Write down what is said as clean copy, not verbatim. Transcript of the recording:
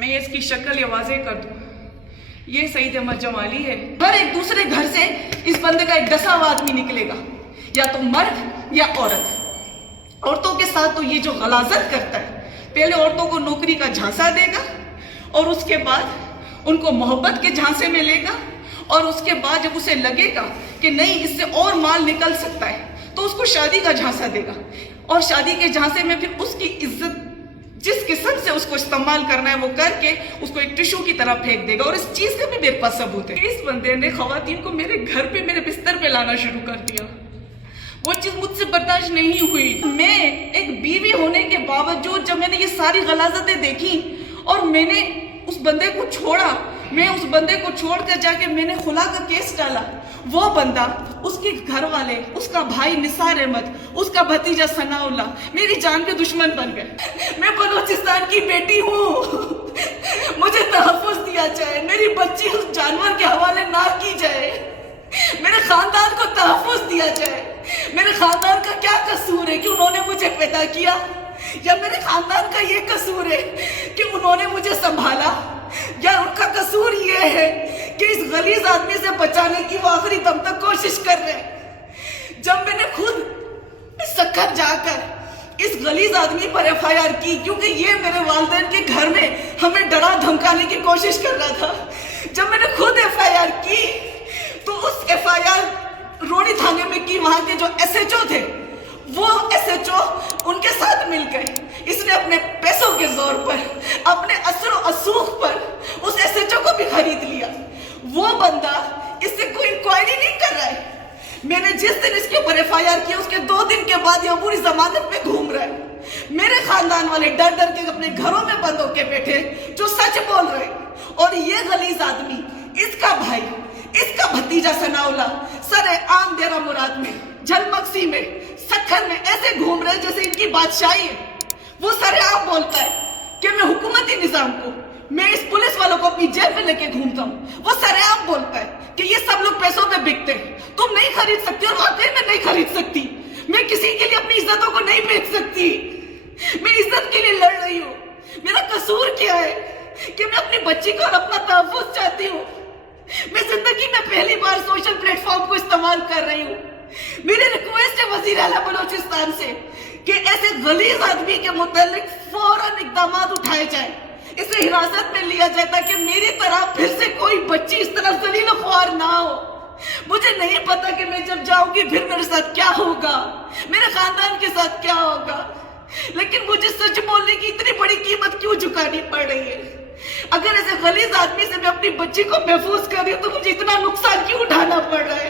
मैं ये इसकी शक्ल ये वाज़ेह कर दूं, ये सईद अहमद जमाली है। हर एक दूसरे घर से इस बंदे का एक डसा हुआ आदमी निकलेगा, या तो मर्द या औरत। औरतों के साथ तो ये जो गलाजत करता है, पहले औरतों को नौकरी का झांसा देगा और उसके बाद उनको मोहब्बत के झांसे में लेगा, और उसके बाद जब उसे लगेगा कि नहीं इससे और माल निकल सकता है तो उसको शादी का झांसा देगा, और शादी के झांसे में फिर उसकी इज्जत जिस किस्म से उसको इस्तेमाल करना है वो करके उसको एक टिश्यू की तरह फेंक देगा। और इस चीज का भी मेरे पास सबूत है। इस बंदे ने खवातीन को मेरे घर पे मेरे बिस्तर पे लाना शुरू कर दिया। वो चीज मुझसे बर्दाश्त नहीं हुई। मैं एक बीवी होने के बावजूद जब मैंने ये सारी गलाजतें देखी और मैंने उस बंदे को छोड़ा, मैं उस बंदे को छोड़कर जाके मैंने खुला का केस डाला, वो बंदा, उसके घर वाले, उसका भाई निसार अहमद, उसका भतीजा सनाउल्लाह मेरी जान के दुश्मन बन गए। मैं बलूचिस्तान की बेटी हूँ, मुझे तहफ़्फ़ुज़ दिया जाए, मेरी बच्ची उस जानवर के हवाले ना की जाए, मेरे खानदान को तहफ़्फ़ुज़ दिया जाए। मेरे खानदान का क्या कसूर है कि उन्होंने मुझे पैदा किया, या मेरे खानदान का ये कसूर है कि उन्होंने मुझे संभाला, या उनका कसूर ये है कि इस गलीज आदमी से बचाने की वो आखिरी दम तक कोशिश कर रहे हैं। जब मैंने खुद सखत जाकर इस गलीज आदमी पर एफआईआर की, क्योंकि ये मेरे वालिदैन के घर में हमें डरा धमकाने की कोशिश कर रहा था, जब मैंने खुद एफआईआर की तो उस एफआईआर रोड़ी थाने में की, वहां के जो एसएचओ थे वो एसएचओ उनके साथ मिल गए। इसने अपने पैसों के जोर पर, अपने असर असूख पर उस एसएचओ को भी खरीद लिया। वो बंदा इससे कोई इंक्वायरी नहीं कर रहा है। मैंने जिस दिन इसके ऊपर एफआईआर की उसके 2 दिन के बाद ये पूरी जमानत पे घूम रहा है। मेरे खानदान वाले डर डर के अपने घरों में बंद होके बैठे जो सच बोल रहे, और ये गलीज आदमी, इसका भाई, इसका भतीजा सनाउल्लाह सरे आम देरा मुराद में, झलमक्सी में, सखर में ऐसे घूम रहे जैसे इनकी बादशाही है। वो सरेआम बोलता है कि मैं हुकूमती निजाम को, मैं इस पुलिस वालों को अपनी जेब में लेके घूमता हूँ। वो सरेआम बोलता है कि ये सब लोग पैसों पे बिकते हैं, तुम नहीं खरीद सकती, और वाकई में नहीं खरीद सकती। मैं किसी के लिए अपनी इज्जतों को नहीं बेच सकती, मैं इज्जत के लिए लड़ रही हूँ। मेरा कसूर क्या है कि मैं अपनी बच्ची को और अपना तहफ़्फ़ुज़ चाहती हूँ। मैं जिंदगी में पहली बार सोशल प्लेटफॉर्म को इस्तेमाल कर रही हूँ। मेरी रिक्वेस्ट है वज़ीर आला बलूचिस्तान से कि ऐसे गलीज आदमी के मुतालिक फौरन इक़दाम उठाए जाए, इसे हिरासत में लिया जाए ताकि मेरी तरह फिर से कोई बच्ची इस तरह ज़लील ख्वार ना हो। मुझे नहीं पता कि मैं जब जाऊंगी फिर मेरे साथ क्या होगा, मेरे खानदान के साथ क्या होगा, लेकिन मुझे सच बोलने की इतनी बड़ी कीमत क्यों चुकानी पड़ रही है? अगर ऐसे गलीज आदमी से मैं अपनी बच्ची को महफूज कर रही हूँ तो मुझे इतना नुकसान क्यों उठाना पड़ रहा है?